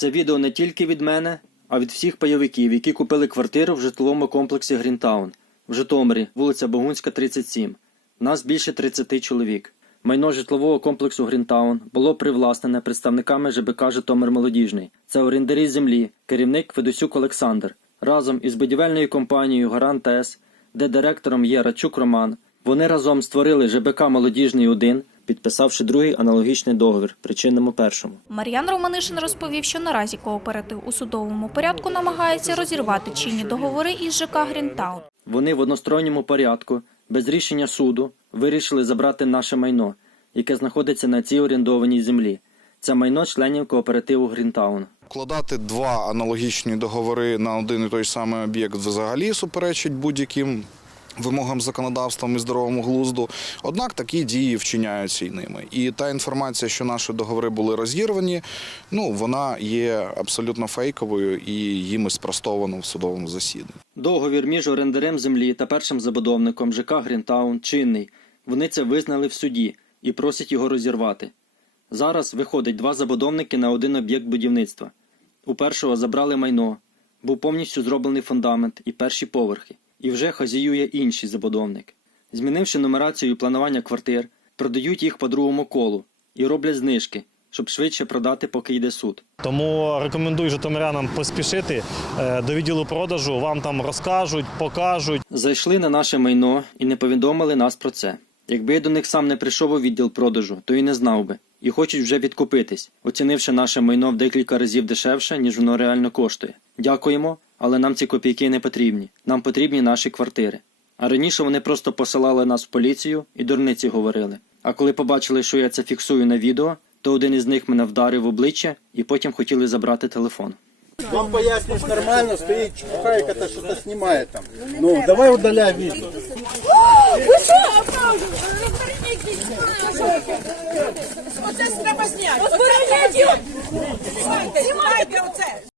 Це відео не тільки від мене, а від всіх пайовиків, які купили квартиру в житловому комплексі Грінтаун в Житомирі, вулиця Богунська, 37. Нас більше 30 чоловік. Майно житлового комплексу Грінтаун було привласнене представниками ЖБК Житомир Молодіжний. Це орендарі землі, керівник Федосюк Олександр. Разом із будівельною компанією Гарант С, де директором є Рачук Роман. Вони разом створили ЖБК Молодіжний 1, підписавши другий аналогічний договір при чинному першому. Мар'ян Романишин розповів, що наразі кооператив у судовому порядку намагається розірвати чинні договори із ЖК Грінтаун. Вони в односторонньому порядку, без рішення суду, вирішили забрати наше майно, яке знаходиться на цій орендованій землі. Це майно членів кооперативу Грінтаун. Вкладати два аналогічні договори на один і той самий об'єкт взагалі суперечить будь-яким вимогам законодавства і здоровому глузду. Однак такі дії вчиняються і ними. І та інформація, що наші договори були розірвані, ну вона є абсолютно фейковою і їми спростовано в судовому засіданні. Договір між орендарем землі та першим забудовником ЖК Грінтаун чинний. Вони це визнали в суді і просять його розірвати. Зараз виходить два забудовники на один об'єкт будівництва. У першого забрали майно, був повністю зроблений фундамент і перші поверхи, і вже хазіює інший забудовник. Змінивши нумерацію і планування квартир, продають їх по другому колу і роблять знижки, щоб швидше продати, поки йде суд. Тому рекомендую житомирянам поспішити е, до відділу продажу. Вам там розкажуть, покажуть. Зайшли на наше майно і не повідомили нас про це. Якби я до них сам не прийшов у відділ продажу, то і не знав би. І хочуть вже відкупитись, оцінивши наше майно в декілька разів дешевше, ніж воно реально коштує. Дякуємо, але нам ці копійки не потрібні. Нам потрібні наші квартири. А раніше вони просто посилали нас в поліцію і дурниці говорили. А коли побачили, що я це фіксую на відео, то один із них мене вдарив в обличчя і потім хотіли забрати телефон. Вам пояснишь нормально, стоит чухайка, то что-то снимает там. Ну, давай удаляй видео. Оце треба зняти. Оце треба зняти. Знімайте, знімайте оце.